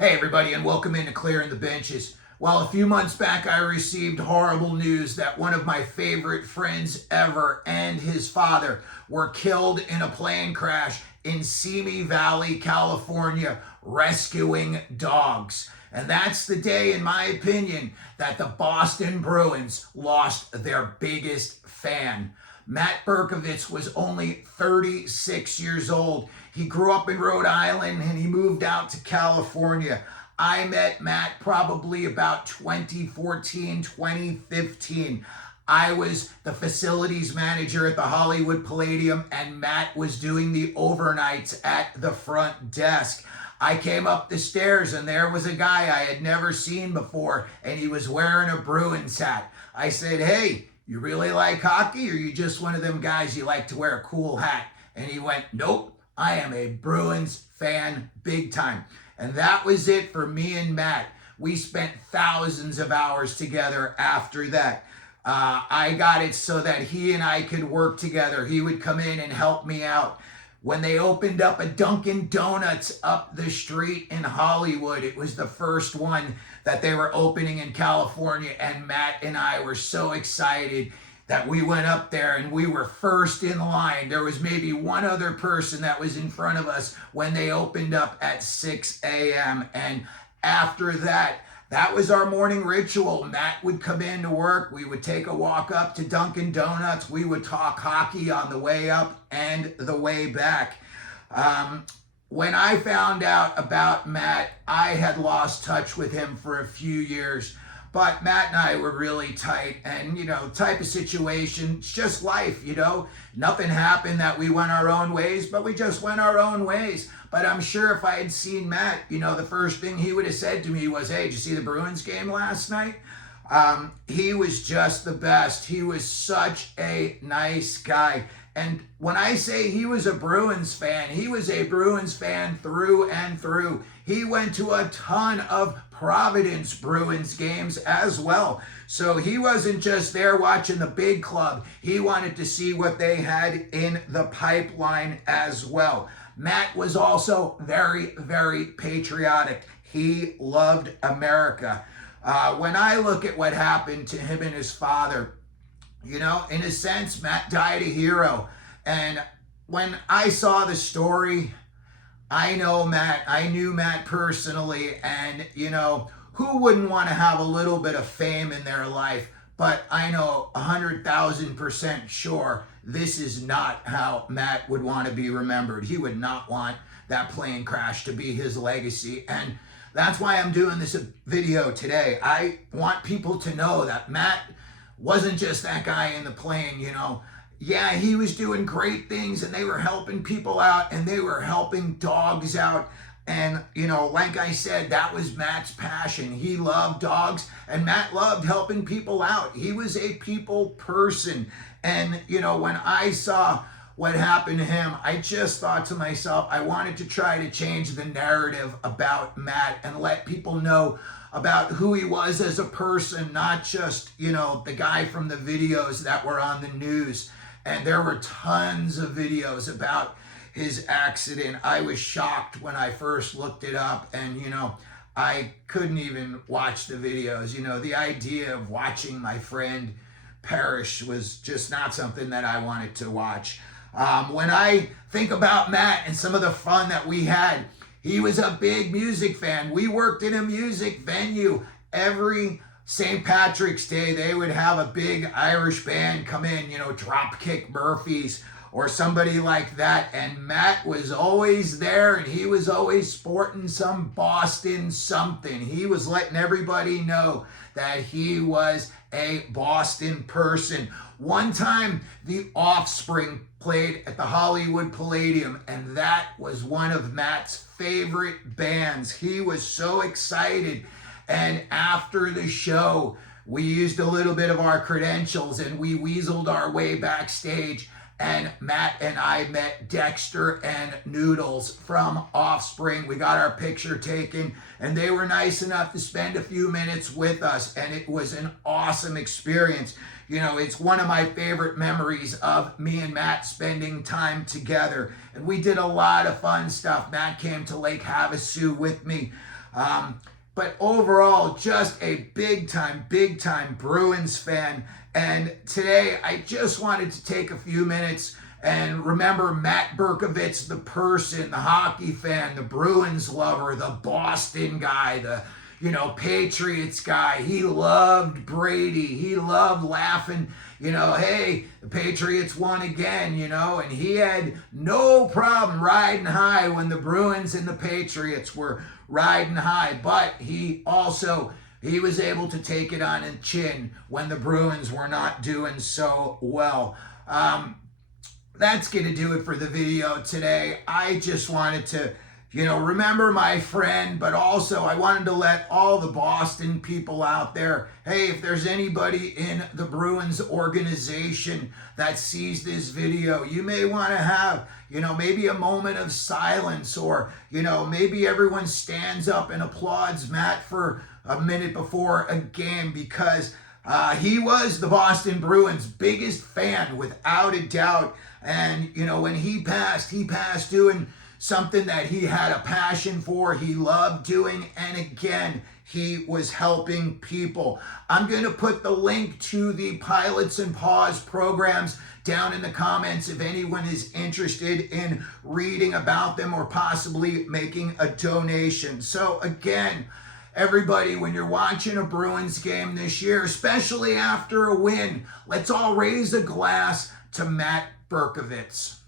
Hey everybody, and welcome into Clearing the Benches. Well, a few months back I received horrible news that one of my favorite friends ever and his father were killed in a plane crash in Simi Valley, California, rescuing dogs. And that's the day, in my opinion, that the Boston Bruins lost their biggest fan. Matt Berkovitz was only 36 years old. He grew up in Rhode Island and he moved out to California. I met Matt probably about 2014, 2015. I was the facilities manager at the Hollywood Palladium and Matt was doing the overnights at the front desk. I came up the stairs and there was a guy I had never seen before and he was wearing a Bruins hat. I said, "Hey, you really like hockey or you just one of them guys you like to wear a cool hat?" And he went, "Nope, I am a Bruins fan big time." And that was it for me and Matt. We spent thousands of hours together after that. I got it so that he and I could work together. He would come in and help me out. When they opened up a Dunkin' Donuts up the street in Hollywood, it was the first one that they were opening in California, and Matt and I were so excited that we went up there and we were first in line. There was maybe one other person that was in front of us when they opened up at 6 a.m. And after that, that was our morning ritual. Matt would come in to work. We would take a walk up to Dunkin' Donuts. We would talk hockey on the way up and the way back. When I found out about Matt, I had lost touch with him for a few years. But Matt and I were really tight and, type of situation, it's just life, Nothing happened that we went our own ways, but we just went our own ways. But I'm sure if I had seen Matt, the first thing he would have said to me was, "Hey, did you see the Bruins game last night?" He was just the best. He was such a nice guy. And when I say he was a Bruins fan, he was a Bruins fan through and through. He went to a ton of Providence Bruins games as well. So he wasn't just there watching the big club. He wanted to see what they had in the pipeline as well. Matt was also very, very patriotic. He loved America. When I look at what happened to him and his father, in a sense, Matt died a hero. And when I saw the story, I knew Matt personally, and who wouldn't want to have a little bit of fame in their life? But I know 100,000% sure this is not how Matt would want to be remembered. He would not want that plane crash to be his legacy. And that's why I'm doing this video today. I want people to know that Matt wasn't just that guy in the plane, Yeah, he was doing great things and they were helping people out and they were helping dogs out. And, like I said, that was Matt's passion. He loved dogs and Matt loved helping people out. He was a people person. And, when I saw what happened to him, I just thought to myself, I wanted to try to change the narrative about Matt and let people know about who he was as a person, not just, the guy from the videos that were on the news. And there were tons of videos about his accident. I was shocked when I first looked it up and, I couldn't even watch the videos. The idea of watching my friend perish was just not something that I wanted to watch. When I think about Matt and some of the fun that we had, he was a big music fan. We worked in a music venue. Every St. Patrick's Day, they would have a big Irish band come in, Dropkick Murphys or somebody like that. And Matt was always there and he was always sporting some Boston something. He was letting everybody know that he was a Boston person. One time, the Offspring played at the Hollywood Palladium, and that was one of Matt's favorite bands. He was so excited. And after the show, we used a little bit of our credentials and we weaseled our way backstage. And Matt and I met Dexter and Noodles from Offspring. We got our picture taken and they were nice enough to spend a few minutes with us. And it was an awesome experience. It's one of my favorite memories of me and Matt spending time together. And we did a lot of fun stuff. Matt came to Lake Havasu with me. But overall, just a big time Bruins fan. And today, I just wanted to take a few minutes and remember Matt Berkovitz, the person, the hockey fan, the Bruins lover, the Boston guy, the Patriots guy. He loved Brady. He loved laughing, hey, the Patriots won again, and he had no problem riding high when the Bruins and the Patriots were riding high. But he was able to take it on the chin when the Bruins were not doing so well. That's going to do it for the video today. I just wanted to, remember my friend, but also I wanted to let all the Boston people out there, hey, if there's anybody in the Bruins organization that sees this video, you may want to have, maybe a moment of silence, or, maybe everyone stands up and applauds Matt for a minute before a game, because he was the Boston Bruins' biggest fan, without a doubt. And, when he passed doing something that he had a passion for, he loved doing, and again, he was helping people. I'm going to put the link to the Pilots and Paws programs down in the comments if anyone is interested in reading about them or possibly making a donation. So again, everybody, when you're watching a Bruins game this year, especially after a win, let's all raise a glass to Matt Berkovitz.